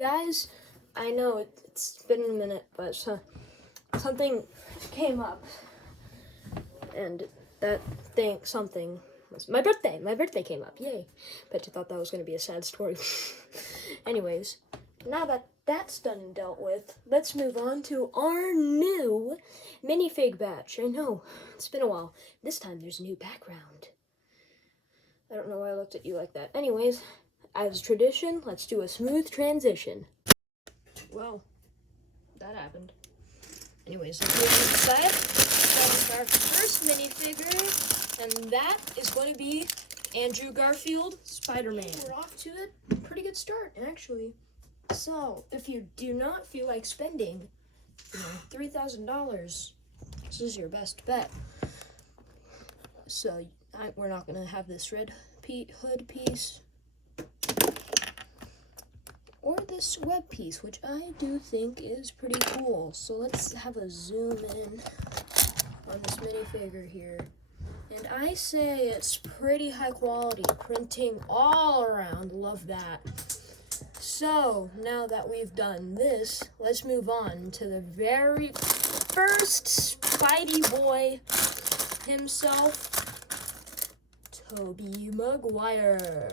Guys, I know it's been a minute, but something came up, and something was my birthday. My birthday came up, yay! Bet you thought that was going to be a sad story. Anyways, now that that's done and dealt with, let's move on to our new minifig batch. I know, it's been a while. This time there's a new background. I don't know why I looked at you like that. Anyways, as tradition, let's do a smooth transition. Well, that happened. Anyways, let's move inside. So our first minifigure, and that is going to be Andrew Garfield, Spider-Man. We're off to a pretty good start, actually. So, if you do not feel like spending, $3,000, this is your best bet. So, we're not going to have this red hood piece, or this web piece, which I do think is pretty cool. So let's have a zoom in on this minifigure here. And I say it's pretty high quality, printing all around, love that. So now that we've done this, let's move on to the very first Spidey boy himself, Tobey Maguire.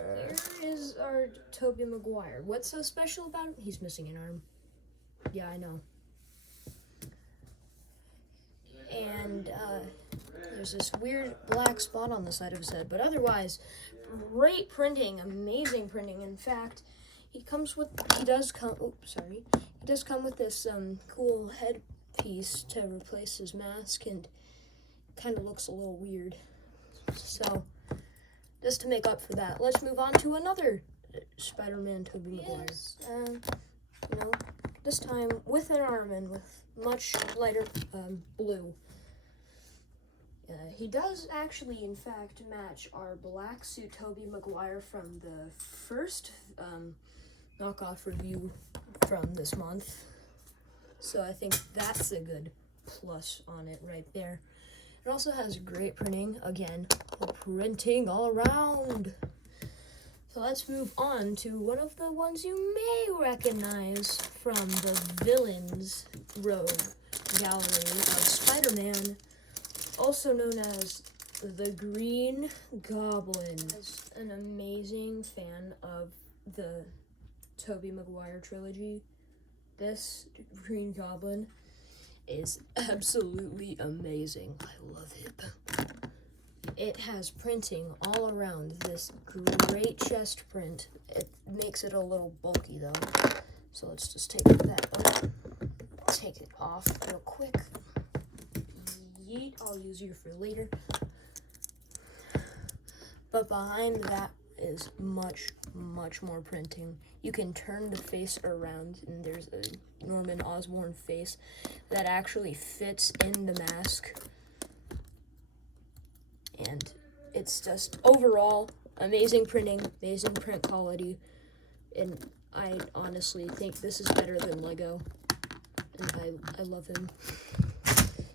Here is our Tobey Maguire. What's so special about him? He's missing an arm. Yeah, I know. And there's this weird black spot on the side of his head, but otherwise, great printing, amazing printing. In fact, he does come with this cool headpiece to replace his mask, and kind of looks a little weird. So, just to make up for that, let's move on to another Spider-Man Tobey Maguire. Yes, this time with an arm and with much lighter blue. He does actually, in fact, match our black suit Tobey Maguire from the first knockoff review from this month. So I think that's a good plus on it right there. It also has great printing. Again, printing all around. So let's move on to one of the ones you may recognize from the Villains Rogue Gallery of Spider-Man, also known as the Green Goblin. As an amazing fan of the Tobey Maguire trilogy, this Green Goblin is absolutely amazing. I love it. It has printing all around, this great chest print. It makes it a little bulky though. So let's just take it off real quick. Yeet, I'll use you for later. But behind that is much more printing. You can turn the face around, and there's a Norman Osborn face that actually fits in the mask. And it's just overall amazing printing, amazing print quality, and I honestly think this is better than Lego, and I love him.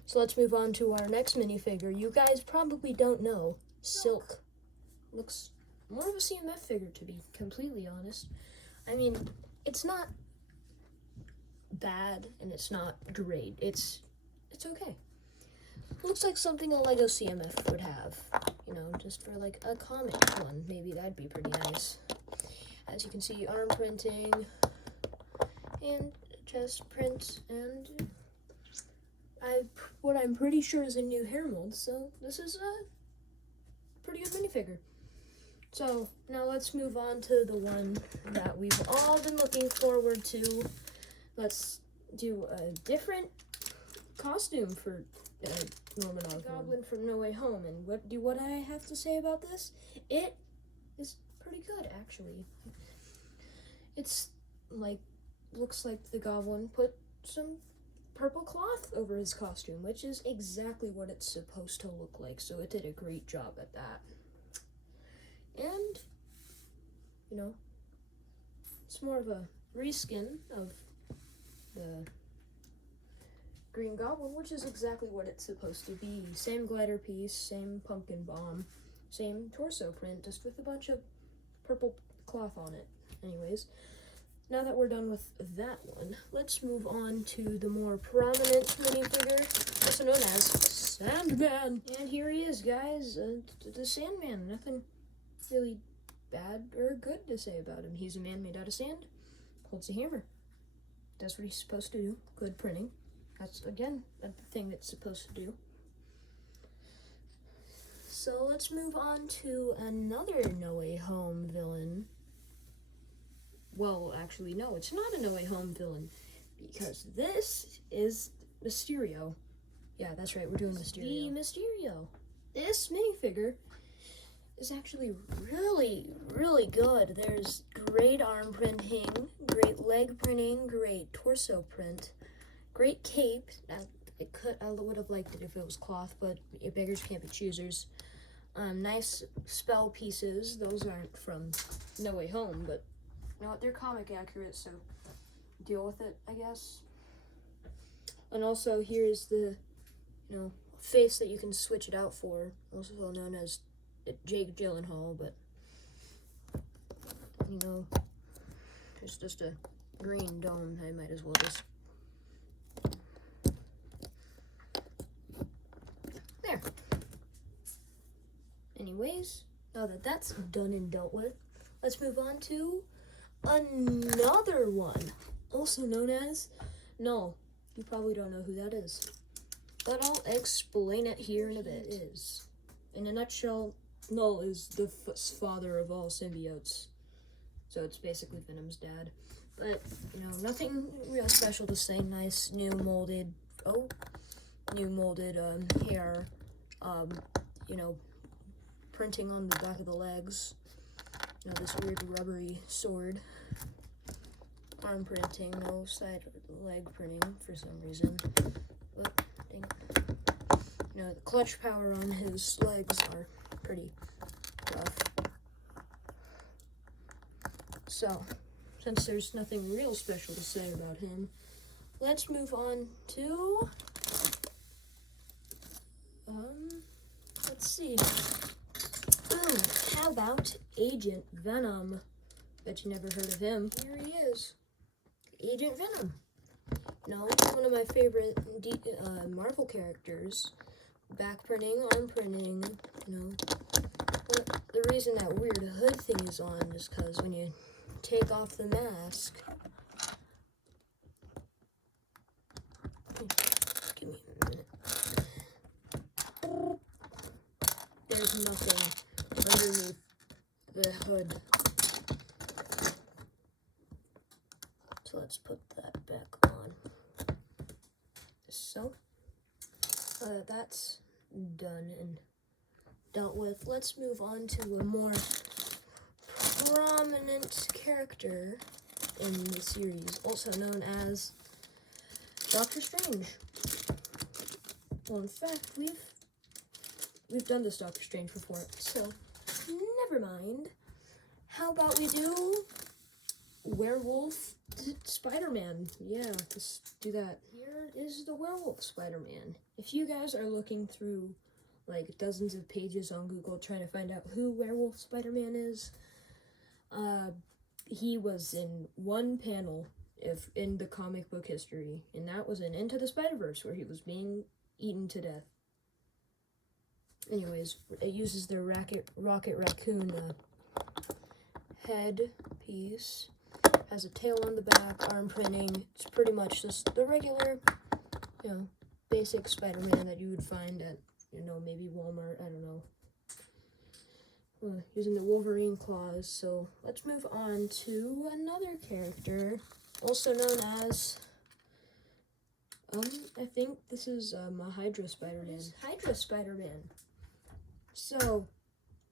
So let's move on to our next minifigure. You guys probably don't know, Silk. Looks more of a CMF figure, to be completely honest. I mean, it's not bad and it's not great. It's okay. Looks like something a Lego CMF would have, just for like a comic one. Maybe that'd be pretty nice. As you can see, arm printing and chest print, and what I'm pretty sure is a new hair mold. So this is a pretty good minifigure. So now let's move on to the one that we've all been looking forward to. Let's do a different costume for Norman Osborn. Goblin from No Way Home. And what I have to say about this? It is pretty good, actually. It's looks like the Goblin put some purple cloth over his costume, which is exactly what it's supposed to look like. So it did a great job at that. And, it's more of a reskin of the Green Goblin, which is exactly what it's supposed to be. Same glider piece, same pumpkin bomb, same torso print, just with a bunch of purple cloth on it. Anyways, now that we're done with that one, let's move on to the more prominent minifigure, also known as Sandman. And here he is, guys, the Sandman. Nothing really bad or good to say about him. He's a man made out of sand, holds a hammer, does what he's supposed to do. Good printing. That's, again, a thing it's supposed to do. So let's move on to another No Way Home villain. Well, actually, no, it's not a No Way Home villain, because this is Mysterio. Yeah, that's right, we're doing Mysterio. The Mysterio. This minifigure is actually really, really good. There's great arm printing, great leg printing, great torso print, great cape. I would have liked it if it was cloth, but beggars can't be choosers. Nice spell pieces. Those aren't from No Way Home, but you know what? They're comic accurate, so deal with it, I guess. And also, here's the, face that you can switch it out for, also known as Jake Gyllenhaal, but, it's just a green dome. I might as well just... There. Anyways, now that that's done and dealt with, let's move on to another one, also known as Null. You probably don't know who that is, but I'll explain it here in a bit. In a nutshell, Null is the father of all symbiotes, so it's basically Venom's dad. But, nothing real special to say. Nice new molded hair, printing on the back of the legs. This weird rubbery sword. Arm printing, no side leg printing for some reason. But, the clutch power on his legs are pretty rough. So, since there's nothing real special to say about him, let's move on to, let's see. How about Agent Venom? Bet you never heard of him. Here he is. Agent Venom. One of my favorite Marvel characters. Back printing, arm printing, The reason that weird hood thing is on is because when you take off the mask... Give me a minute. There's nothing underneath the hood. So let's put that back on. So, that's done and dealt with. Let's move on to a more prominent character in the series, also known as Doctor Strange. Well, in fact, we've done this Doctor Strange before, so never mind. How about we do Werewolf Spider-Man? Yeah, let's do that. Here is the Werewolf Spider-Man. If you guys are looking through like dozens of pages on Google trying to find out who Werewolf Spider-Man is, he was in one panel in the comic book history, and that was in Into the Spider-Verse, where he was being eaten to death. Anyways, it uses the Rocket Raccoon head piece. Has a tail on the back, arm printing. It's pretty much just the regular, basic Spider-Man that you would find at, maybe Walmart, I don't know. Using the Wolverine claws. So let's move on to another character, also known as, I think this is Hydra Spider-Man. Hydra Spider-Man. So,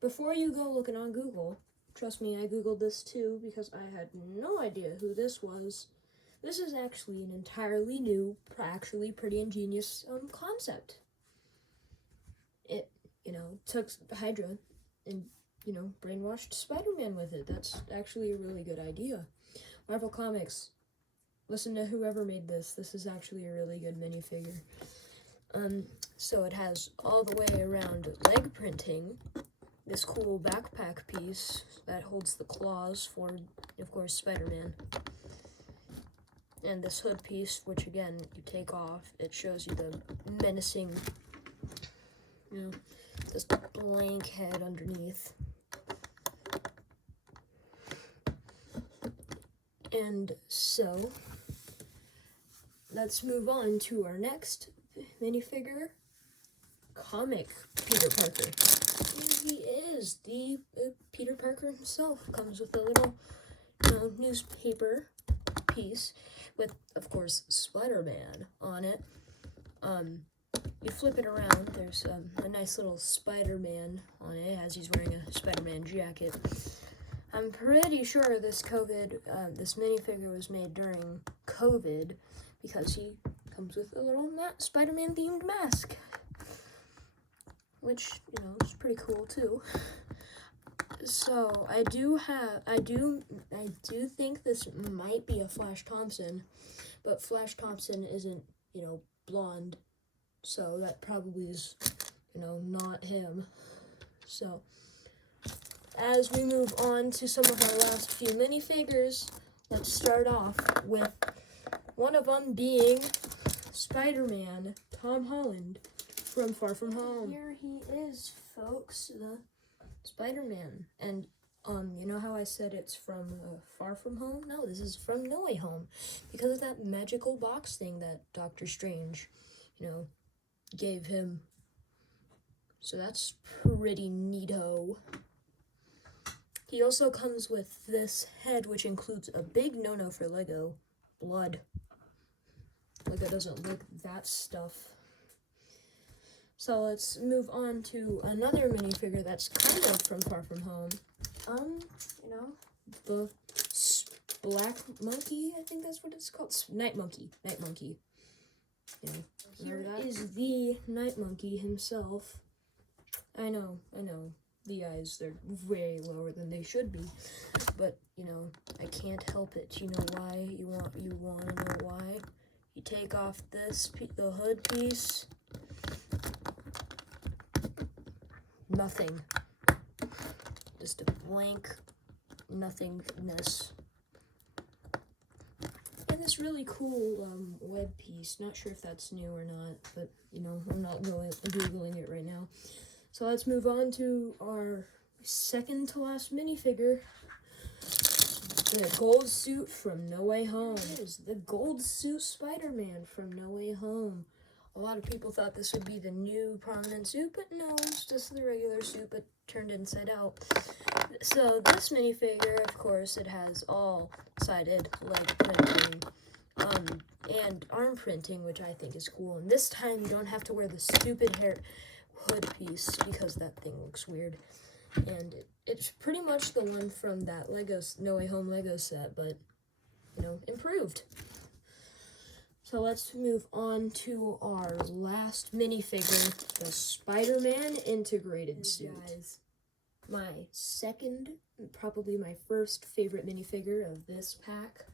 before you go looking on Google, trust me, I Googled this too because I had no idea who this was. This is actually an entirely new, actually pretty ingenious concept. It, took Hydra and, brainwashed Spider-Man with it. That's actually a really good idea. Marvel Comics, listen to whoever made this. This is actually a really good minifigure. So it has all the way around leg printing, this cool backpack piece that holds the claws for, of course, Spider-Man. And this hood piece, which again, you take off, it shows you the menacing, you know, this blank head underneath. And so, let's move on to our next minifigure, comic Peter Parker. Here he is, the Peter Parker himself. Comes with a little, newspaper piece with, of course, Spider-Man on it. You flip it around, there's a nice little Spider-Man on it as he's wearing a Spider-Man jacket. I'm pretty sure this minifigure was made during COVID because he comes with a little Spider-Man themed mask, which, is pretty cool too. So I do think this might be a Flash Thompson, but Flash Thompson isn't, blonde, so that probably is, not him. So as we move on to some of our last few minifigures, let's start off with one of them being Spider-Man, Tom Holland from Far From Home. Here he is, folks, the Spider-Man. And you know how I said it's from Far From Home? No, this is from No Way Home, because of that magical box thing that Doctor Strange, gave him. So that's pretty neato. He also comes with this head, which includes a big no-no for Lego: blood. Lego doesn't like that stuff. So let's move on to another minifigure that's kind of from Far From Home. The Black Monkey, I think that's what it's called. Night Monkey. Here is the Night Monkey himself. I know. The eyes, they're way lower than they should be. But, I can't help it. You know why? You want to know why? You take off the hood piece. Nothing. Just a blank nothingness. And this really cool web piece. Not sure if that's new or not, but I'm not Googling it right now. So let's move on to our second to last minifigure. The gold suit from No Way Home. It is the gold suit Spider-Man from No Way Home. A lot of people thought this would be the new prominent suit, but no, it's just the regular suit, but turned inside out. So this minifigure, of course, it has all-sided leg printing, and arm printing, which I think is cool. And this time you don't have to wear the stupid hood piece because that thing looks weird. And it's pretty much the one from that No Way Home Lego set, but, improved. So let's move on to our last minifigure, the Spider-Man integrated suit. Guys, my second, probably my first favorite minifigure of this pack.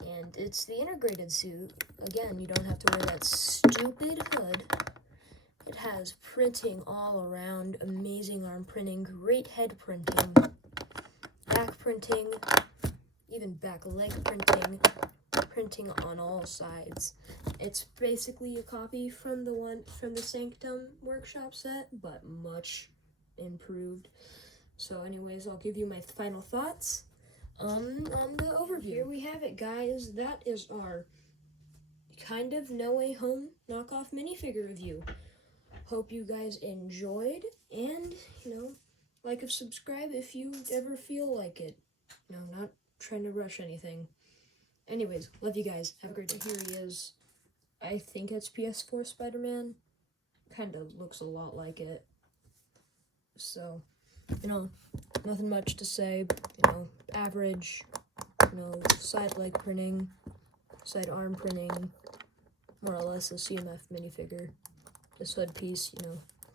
And it's the integrated suit. Again, you don't have to wear that stupid hood. It has printing all around, amazing arm printing, great head printing, back printing, even back leg printing on all sides. It's basically a copy from the Sanctum Workshop set, but much improved. So anyways, I'll give you my final thoughts on the overview. Here we have it, guys. That is our kind of No Way Home knockoff minifigure review. Hope you guys enjoyed, and, like and subscribe if you ever feel like it. Not trying to rush anything. Anyways, love you guys. Have a great day. Here he is. I think it's PS4 Spider-Man. Kind of looks a lot like it. So, nothing much to say. Average, side leg printing, side arm printing, more or less a CMF minifigure. This hood piece,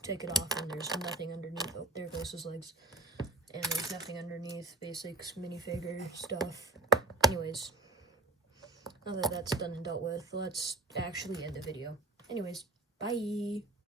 take it off and there's nothing underneath. Oh, there goes his legs. And there's nothing underneath, basics, minifigure stuff. Anyways, now that that's done and dealt with, let's actually end the video. Anyways, bye!